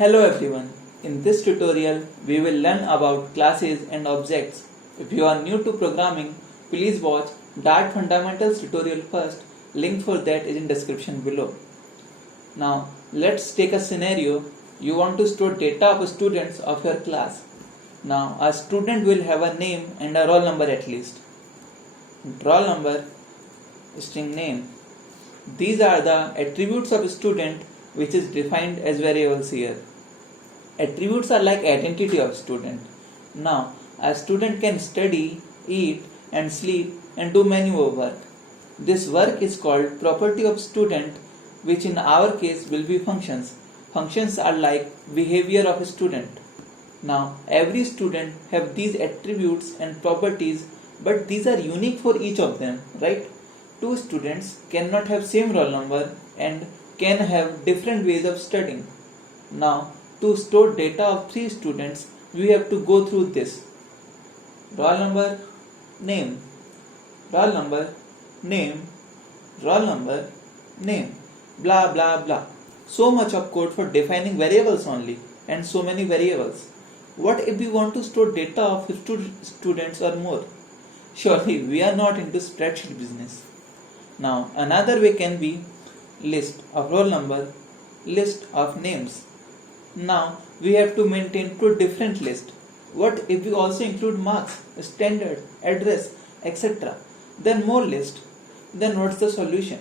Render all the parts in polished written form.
Hello everyone. In this tutorial, we will learn about classes and objects. If you are new to programming, please watch Dart Fundamentals tutorial first. Link for that is in description below. Now, let's take a scenario. You want to store data of students of your class. Now, a student will have a name and a roll number at least. Roll number, string name. These are the attributes of a student which is defined as variables here. Attributes are like identity of student. Now, a student can study, eat and sleep and do many more work. This work is called property of student, which in our case will be functions. Functions are like behavior of a student. Now, every student have these attributes and properties, but these are unique for each of them, right? Two students cannot have same roll number and can have different ways of studying. Now, to store data of three students, we have to go through this. Roll number, name, roll number, name, roll number, name, blah blah blah. So much of code for defining variables only, and so many variables. What if we want to store data of students or more? Surely we are not into spreadsheet business. Now, another way can be list of roll number, list of names. Now, we have to maintain two different lists. What if we also include marks, standard, address, etc.? Then more lists. Then what's the solution?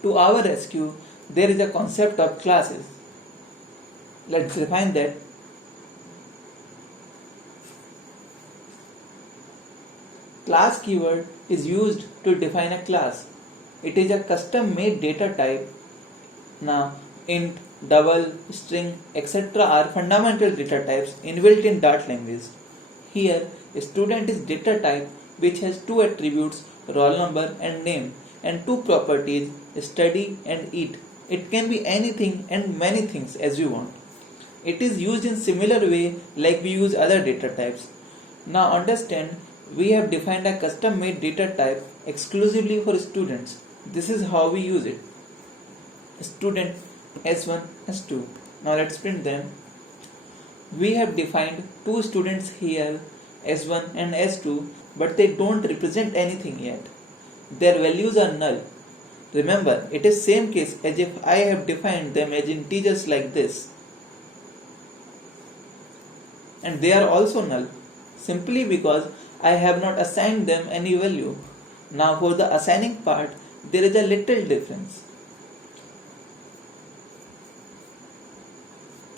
To our rescue, there is a concept of classes. Let's define that. Class keyword is used to define a class. It is a custom made data type. Now, int, double, string, etc. are fundamental data types inbuilt in Dart language. Here, a student is data type which has two attributes, roll number and name, and two properties, study and eat. It can be anything and many things as you want. It is used in similar way like we use other data types. Now understand, we have defined a custom made data type exclusively for students. This is how we use it. Student S1, S2. Now let's print them. We have defined two students here, S1 and S2, but they don't represent anything yet. Their values are null. Remember, it is same case as if I have defined them as integers like this. And they are also null, simply because I have not assigned them any value. Now for the assigning part, there is a little difference.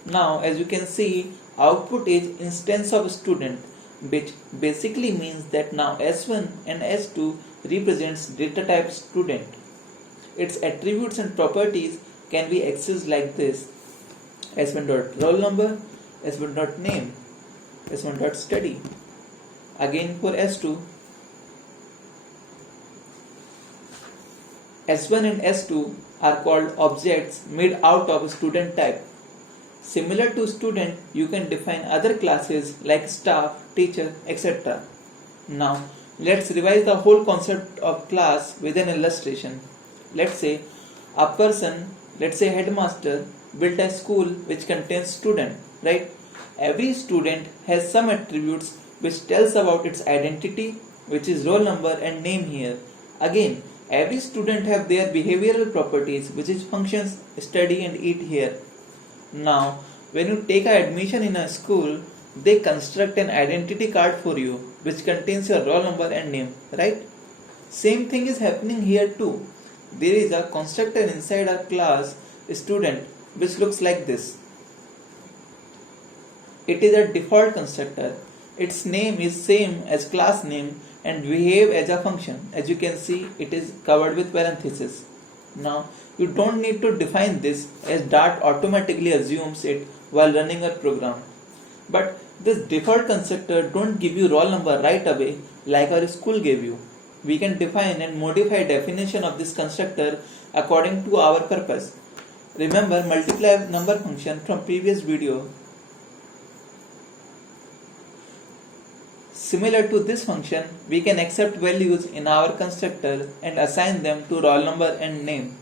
Now as you can see, output is instance of student, which basically means that now S1 and S2 represents data type student. Its attributes and properties can be accessed like this: S1.roll number, S1.name, S1.study. Again for S2, S1 and S2 are called objects made out of student type. Similar to student, you can define other classes like staff, teacher, etc. Now, let's revise the whole concept of class with an illustration. Let's say a person, let's say headmaster, built a school which contains student, right? Every student has some attributes which tells about its identity, which is roll number and name here. Again, every student have their behavioral properties, which is functions, study and eat here. Now, when you take an admission in a school, they construct an identity card for you, which contains your roll number and name, right? Same thing is happening here too. There is a constructor inside our class, student, which looks like this. It is a default constructor. Its name is same as class name and behave as a function. As you can see, it is covered with parentheses. Now, you don't need to define this, as Dart automatically assumes it while running your program. But this default constructor don't give you roll number right away like our school gave you. We can define and modify definition of this constructor according to our purpose. Remember multiply number function from previous video. Similar to this function, we can accept values in our constructor and assign them to roll number and name.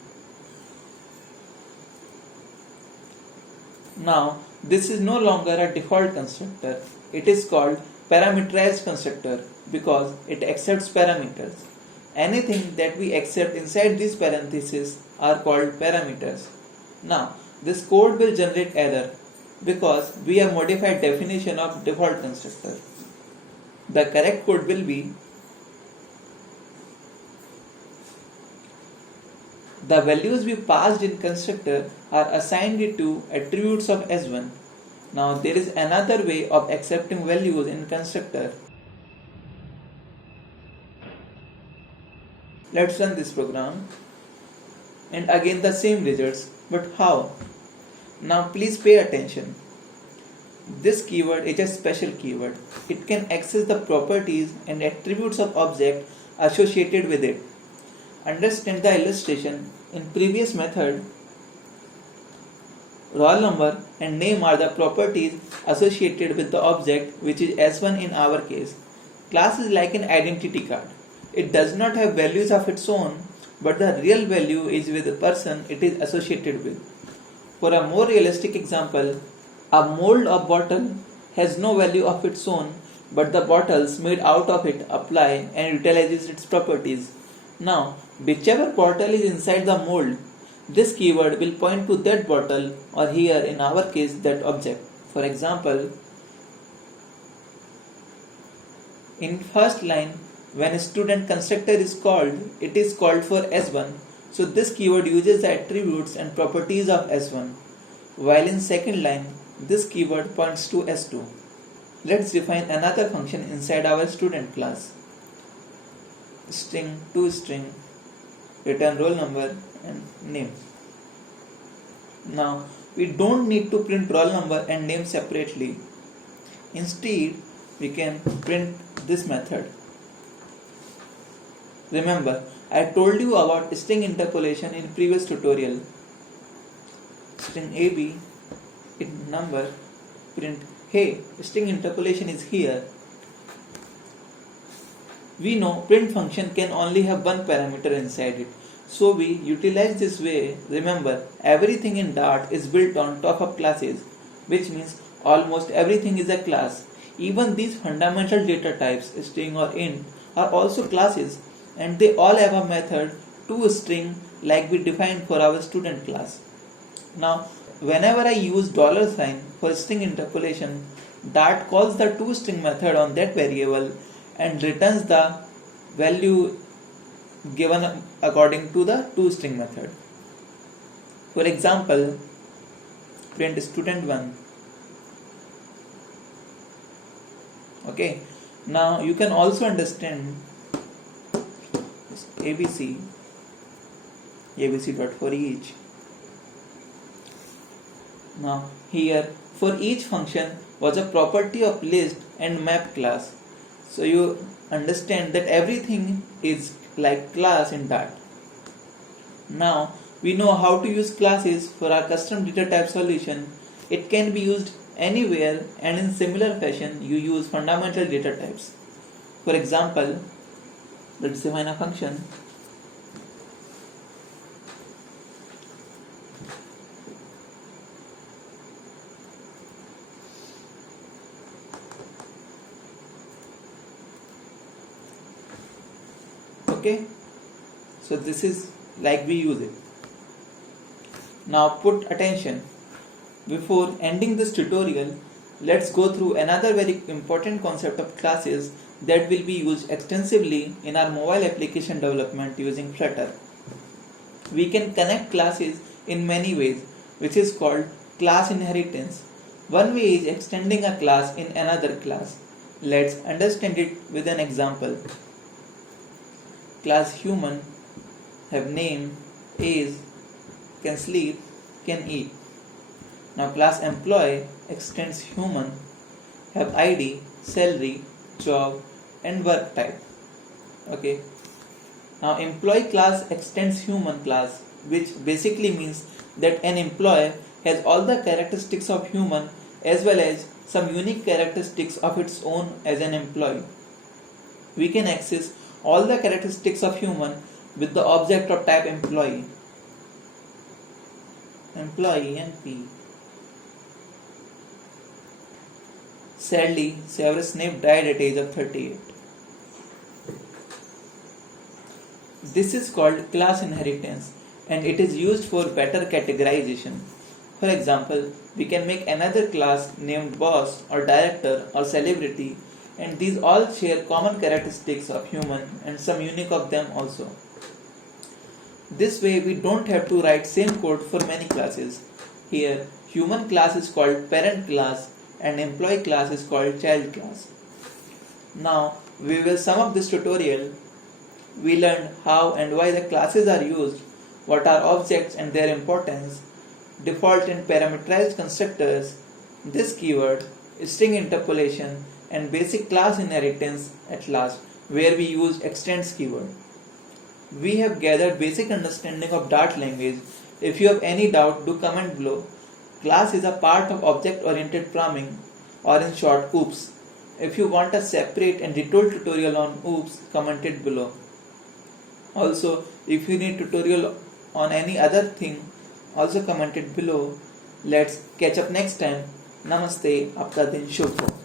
Now, this is no longer a default constructor. It is called parameterized constructor because it accepts parameters. Anything that we accept inside these parentheses are called parameters. Now, this code will generate error because we have modified definition of default constructor. The correct code will be the values we passed in constructor are assigned to attributes of S1. Now there is another way of accepting values in constructor. Let's run this program and again the same results, but how? Now please pay attention. This keyword is a special keyword. It can access the properties and attributes of object associated with it. Understand the illustration. In previous method, roll number and name are the properties associated with the object, which is S1 in our case. Class is like an identity card. It does not have values of its own, but the real value is with the person it is associated with. For a more realistic example, a mold of bottle has no value of its own, but the bottles made out of it apply and utilizes its properties. Now, whichever bottle is inside the mold, this keyword will point to that bottle, or here in our case that object. For example, in first line, when a student constructor is called, it is called for S1. So this keyword uses the attributes and properties of S1. While in second line, this keyword points to S2. Let's define another function inside our student class. String to string, return roll number and name. Now we don't need to print roll number and name separately. Instead, we can print this method. Remember, I told you about string interpolation in previous tutorial. String AB, in number, print, hey, string interpolation is here. We know print function can only have one parameter inside it. So we utilize this way. Remember, everything in Dart is built on top of classes, which means almost everything is a class. Even these fundamental data types, string or int, are also classes, and they all have a method toString like we defined for our student class. Now, whenever I use $sign for string interpolation, Dart calls the toString method on that variable and returns the value given according to the toString method. For example, print student1. Okay, now you can also understand ABC dot for each. Now here for each function was a property of list and map class. So you understand that everything is like class in Dart. Now we know how to use classes for our custom data type solution. It can be used anywhere, and in similar fashion you use fundamental data types. For example, let's define a function. Okay, so this is like we use it. Now put attention. Before ending this tutorial, let's go through another very important concept of classes that will be used extensively in our mobile application development using Flutter. We can connect classes in many ways, which is called class inheritance. One way is extending a class in another class. Let's understand it with an example. Class human have name, age, can sleep, can eat. Now class employee extends human, have ID, salary, job and work type. Okay. Now employee class extends human class, which basically means that an employee has all the characteristics of human as well as some unique characteristics of its own as an employee. We can access all the characteristics of human with the object of type employee. Employee NP. Sadly, Severus Snape died at the age of 38. This is called class inheritance and it is used for better categorization. For example, we can make another class named boss or director or celebrity, and these all share common characteristics of human and some unique of them also. This way we don't have to write same code for many classes. Here, human class is called parent class and employee class is called child class. Now, we will sum up this tutorial. We learned how and why the classes are used, what are objects and their importance, default and parameterized constructors, this keyword, string interpolation, and basic class inheritance at last, where we use extends keyword. We have gathered basic understanding of Dart language. If you have any doubt, do comment below. Class is a part of object-oriented programming, or in short, OOPS. If you want a separate and detailed tutorial on OOPS, comment it below. Also, if you need tutorial on any other thing, also comment it below. Let's catch up next time. Namaste. आपका दिन शुभ हो.